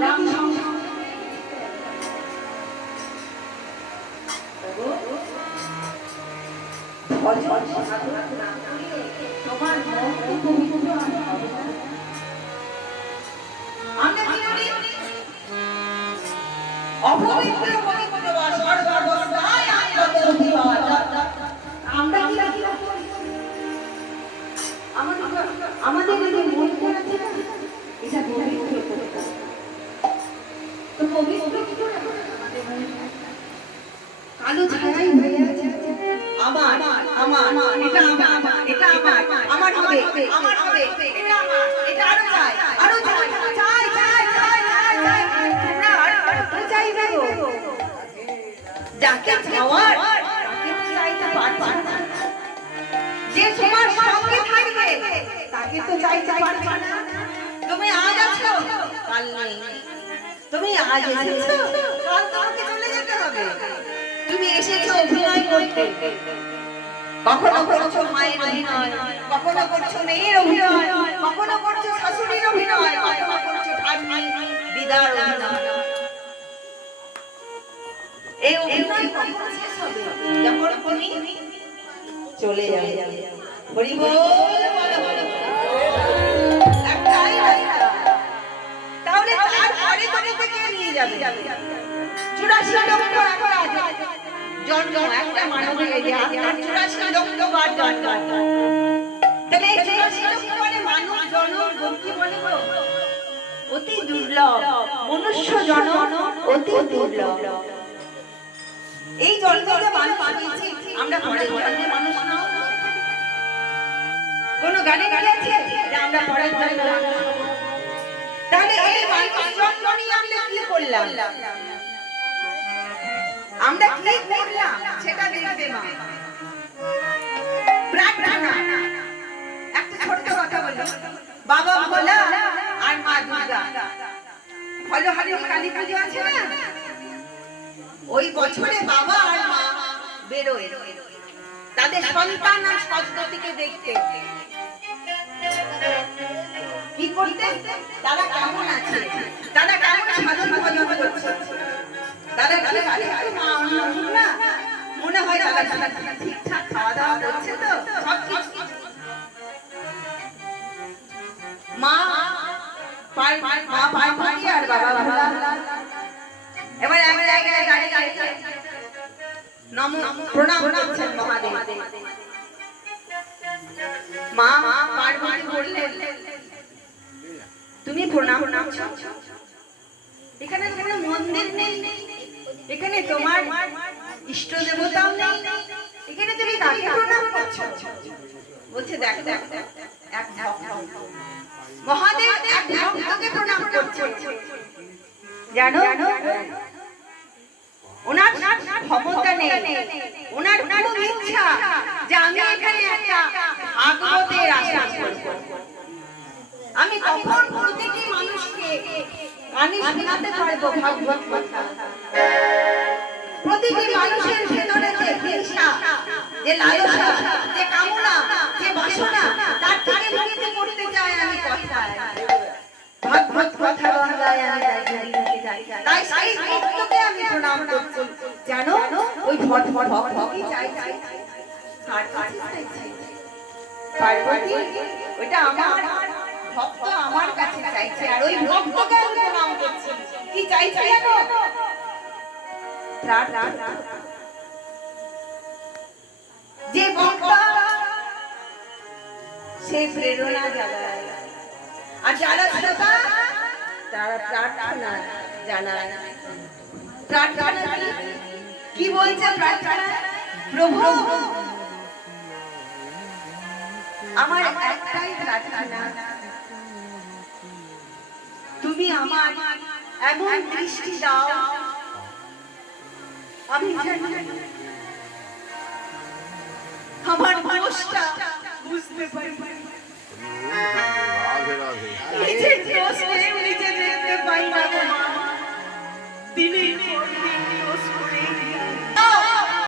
রাম তোমার অপবিত্র আমরা আমাদের মন আছে এটা তো পবিত্র কালো ছায়াই হয়ে আছে আমার আমার এটা আমার এটা আমার আমার হবে আমার হবে এটা আমার এটা আরো চাই আরো চাই চাই চাই চাই চাই না আর চাই গো যাকে চাওয়ার তাকে চাইতে পারছে না যে তোমার সঙ্গে থাকবে তাকে তো চাইতে পারবে না তুমি আজ আছো কাল নেই তুমি আজ এসেছো কাল তোমাকে চলে যেতে হবে তুমি এসেছো অভিনয় করতে কখনো করছো মায়ের অভিনয় কখনো করছো মেয়ের অভিনয় কখনো করছো শাশুড়ির অভিনয় কখনো করছো ঠাকুর দিদার অভিনয় এই অভিনয় কখন শেষ হবে যখন তুমি চলে যাবে হরি বল একটাই রাস্তা তাহলে তারপরে তোমাকে কে নিয়ে যাবে 84 লক্ষ একটা জন্ম একটা মানবের এই আপনার 84 লক্ষ বার জন্ম তাহলে এই 84 লক্ষ মানে মানুষ জন্ম কি বলে গো অতি দুর্লভ মনুষ্য জন্ম অতি দুর্লভ এই জন্মটা মানুষ পেয়েছি আমরা পরের জন্মে মানুষ না কোন গানে গেছে যে আমরা পরের জন্মে মানুষ হব তাহলে এই মানুষ জন্ম নিয়ে আমরা কি করলাম আমরা কি করলাম সেটা দেখবে মা প্রার্থনা একটা ছোট কথা বলি বাবা ভোলা আর মা দুর্গা হলো কালী পুজো আছে না ওই বছরে বাবা আর মা বেরোয় তাদের সন্তান আর সন্ততিকে দেখতে কি করতে তারা কেমন আছে তারা কেমন সাধন ভজন করছে তারা কি মা অন্নপূর্ণা মনে হয় তারা ঠিকঠাক খাওয়া দাওয়া করছে তো মা পার্বতী আর বাবা ভোলা এবার এক জায়গায় দাঁড়িয়ে নম প্রণাম করছেন মহাদেব মা পার্বতী বললেন তুমি প্রণাম করছো এখানে কোনো মন্দির নেই এখানে তোমার ইষ্ট দেবতাও নেই এখানে তুমি কাকে প্রণাম করছো বলছে দেখ দেখ এক মহাদেব এক ভক্তকে প্রণাম করছে জানো ওনার ক্ষমতা নেই ওনার খুব ইচ্ছা যে আমি এখানে একটা ভাগবতের আসন করব আমি কখন প্রতিটি মানুষকে কানে শোনাতে পারবো ভাগবত কথা প্রতিটি মানুষের ভিতরে যে হিংসা যে লালসা যে কামনা যে বাসনা তার থেকে মুক্তি করতে চাই আমি কথায় ভাগবত কথা বাংলায় আমি তাই সেই ভক্তকে আমি প্রণাম করছি জানো ওই ভক্তকে চাইছি কার কাছে চাইছি পার্বতী ওটা আমার ভক্ত আমার কাছে চাইছে আর ওই ভক্তকে আমি প্রণাম করছি কি চাইছে জানো প্রার্থনা যে ভক্ত সে প্রেরণা জাগায় আর যারা শ্রোতা তারা প্রার্থনা জানায় প্রার্থনা কি বলছে প্রার্থনা প্রভু আমার একটাই প্রার্থনা তুমি আমার এমন দৃষ্টি দাও আমি আমার দোষটা বুঝতে পারি নিজের দোষ নিজে দেখতে পাই না দিনে